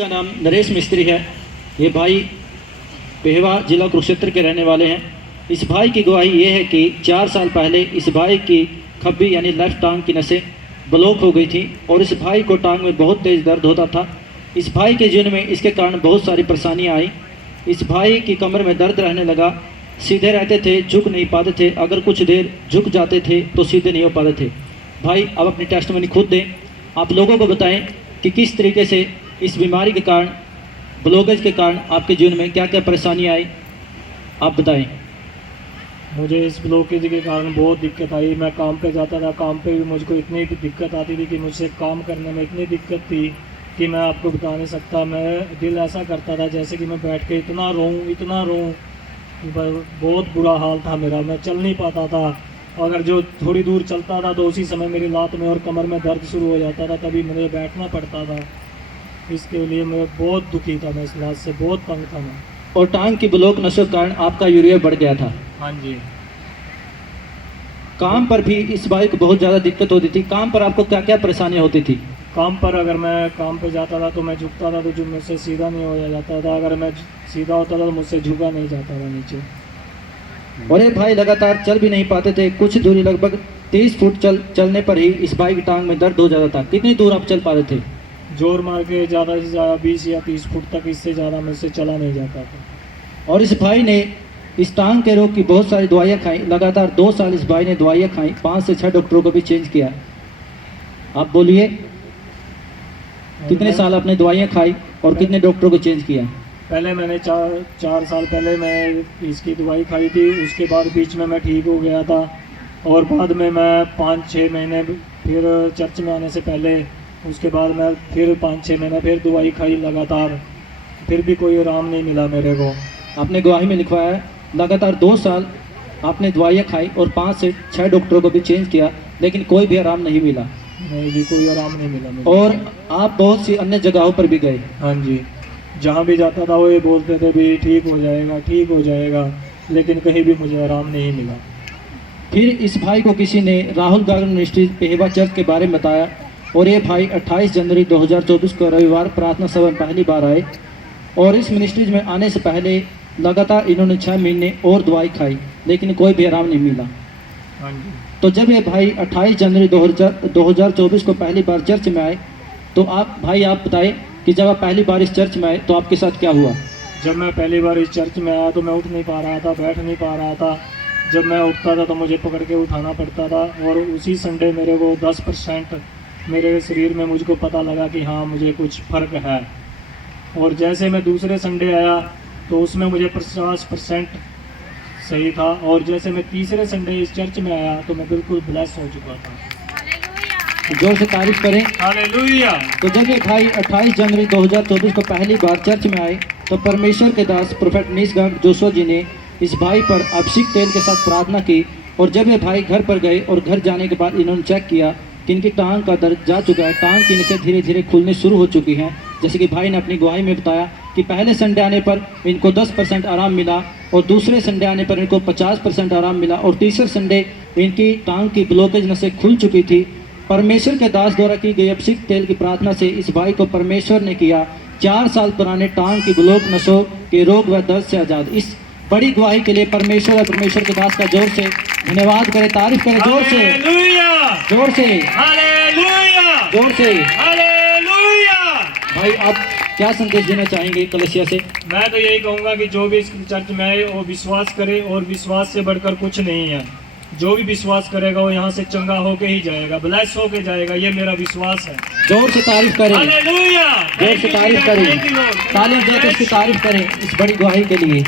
का नाम नरेश मिस्त्री है। ये भाई पेहवा जिला कुरुक्षेत्र के रहने वाले हैं। इस भाई की गवाही ये है कि 4 साल पहले इस भाई की खब्बी यानी लेफ्ट टांग की नसें ब्लॉक हो गई थी और इस भाई को टांग में बहुत तेज़ दर्द होता था। इस भाई के जीवन में इसके कारण बहुत सारी परेशानियाँ आई। इस भाई की कमर में दर्द रहने लगा, सीधे रहते थे, झुक नहीं पाते थे, अगर कुछ देर झुक जाते थे तो सीधे नहीं हो पाते थे। भाई अब अपनी टेस्टमनी खुद दें, आप लोगों को बताएं कि किस तरीके से इस बीमारी के कारण, ब्लॉकेज के कारण आपके जीवन में क्या क्या परेशानियाँ आई, आप बताएं। मुझे इस ब्लॉकेज के कारण बहुत दिक्कत आई। मैं काम पे जाता था, काम पे भी मुझको इतनी दिक्कत आती थी कि मुझसे काम करने में इतनी दिक्कत थी कि मैं आपको बता नहीं सकता। मैं दिल ऐसा करता था जैसे कि मैं बैठ के इतना रोऊं। बहुत बुरा हाल था मेरा, मैं चल नहीं पाता था। अगर जो थोड़ी दूर चलता था तो उसी समय मेरी लात में और कमर में दर्द शुरू हो जाता था, तभी मुझे बैठना पड़ता था। इसके लिए मैं बहुत दुखी था, मैं इस बात से बहुत तंग था मैं। और टांग की ब्लॉक नसों के कारण आपका यूरिया बढ़ गया था। हाँ जी। काम पर भी इस भाई को बहुत ज़्यादा दिक्कत होती थी। काम पर आपको क्या क्या परेशानियाँ होती थी? काम पर अगर मैं काम पे जाता था तो मैं झुकता था तो जो मुझसे सीधा नहीं हो जाता था। अगर मैं सीधा होता था तो मुझसे झुका नहीं जाता था नीचे। और ये भाई लगातार चल भी नहीं पाते थे। कुछ दूरी लगभग 30 फुट चलने पर ही इस भाई की टांग में दर्द हो जाता था। कितनी दूर आप चल पाते थे? जोर मार के ज़्यादा से ज़्यादा 20 या 30 फुट तक, इससे ज़्यादा मुझसे चला नहीं जाता था। और इस भाई ने इस टांग के रोग की बहुत सारी दवाइयाँ खाई। लगातार 2 साल इस भाई ने दवाइयाँ खाई, 5 से 6 डॉक्टरों को भी चेंज किया। आप बोलिए, कितने साल आपने दवाइयाँ खाई और कितने डॉक्टरों को चेंज किया? पहले मैंने 4 साल पहले मैं इसकी दवाई खाई थी। उसके बाद बीच में मैं ठीक हो गया था और बाद में मैं 5-6 महीने फिर चर्च में आने से पहले, उसके बाद मैं फिर 5-6 महीने फिर दवाई खाई लगातार, फिर भी कोई आराम नहीं मिला मेरे को। आपने गवाही में लिखवाया है लगातार 2 साल आपने दवाइयाँ खाई और 5 से 6 डॉक्टरों को भी चेंज किया, लेकिन कोई भी आराम नहीं मिला। नहीं जी, कोई आराम नहीं मिला मुझे। और आप बहुत सी अन्य जगहों पर भी गए। हाँ जी, जहाँ भी जाता था वो ये बोलते थे भी ठीक हो जाएगा, लेकिन कहीं भी मुझे आराम नहीं मिला। फिर इस भाई को किसी ने Rahul garden ministry Pehowa church के बारे में बताया और ये भाई 28 जनवरी 2024 को रविवार प्रार्थना सभा में पहली बार आए। और इस मिनिस्ट्रीज में आने से पहले लगातार इन्होंने 6 महीने और दवाई खाई, लेकिन कोई भी आराम नहीं मिला। हाँ जी। तो जब ये भाई 28 जनवरी 2024 को पहली बार चर्च में आए, तो आप बताएं कि जब आप पहली बार इस चर्च में आए तो आपके साथ क्या हुआ? जब मैं पहली बार इस चर्च में आया तो मैं उठ नहीं पा रहा था, बैठ नहीं पा रहा था। जब मैं उठता था तो मुझे पकड़ के उठाना पड़ता था। और उसी संडे मेरे को 10% मेरे शरीर में मुझको पता लगा कि हाँ मुझे कुछ फ़र्क है। और जैसे मैं दूसरे संडे आया तो उसमें मुझे 50% सही था। और जैसे मैं तीसरे संडे इस चर्च में आया तो मैं बिल्कुल ब्लेस हो चुका था। जोर से तारीफ करें। हालेलुया। तो जब ये भाई 28 जनवरी 2024 को पहली बार चर्च में आए तो परमेश्वर के दास प्रोफेट निशगढ़ जोशुआ जी ने इस भाई पर अभिषेक तेल के साथ प्रार्थना की। और जब ये भाई घर पर गए और घर जाने के बाद इन्होंने चेक किया कि इनकी टांग का दर्द जा चुका है, टांग की नसें धीरे धीरे खुलने शुरू हो चुकी हैं। जैसे कि भाई ने अपनी गवाही में बताया कि पहले संडे आने पर इनको 10% आराम मिला और दूसरे संडे आने पर इनको 50% आराम मिला और तीसरे संडे इनकी टांग की ब्लॉकेज नसें खुल चुकी थी। परमेश्वर के दास द्वारा की गई अभिषेक तेल की प्रार्थना से इस भाई को परमेश्वर ने किया 4 साल पुराने टांग की ब्लॉक नसों के रोग व दर्द से आज़ाद। इस बड़ी गवाही के लिए परमेश्वर और परमेश्वर के दास का जोर से धन्यवाद करें, तारीफ करें, जोर से जोर से जोर से। भाई आप क्या संदेश देना चाहेंगे कलीसिया से? मैं तो यही कहूँगा कि जो भी इस चर्च में आए वो विश्वास करे, और विश्वास से बढ़कर कुछ नहीं है। जो भी विश्वास करेगा वो यहाँ से चंगा होके ही जाएगा, ब्लेस होके जाएगा, ये मेरा विश्वास है। जोर से तारीफ करें, हालेलुया। जोर से तारीफ करें, तालियां देकर इसकी तारीफ करें इस बड़ी गवाही के लिए।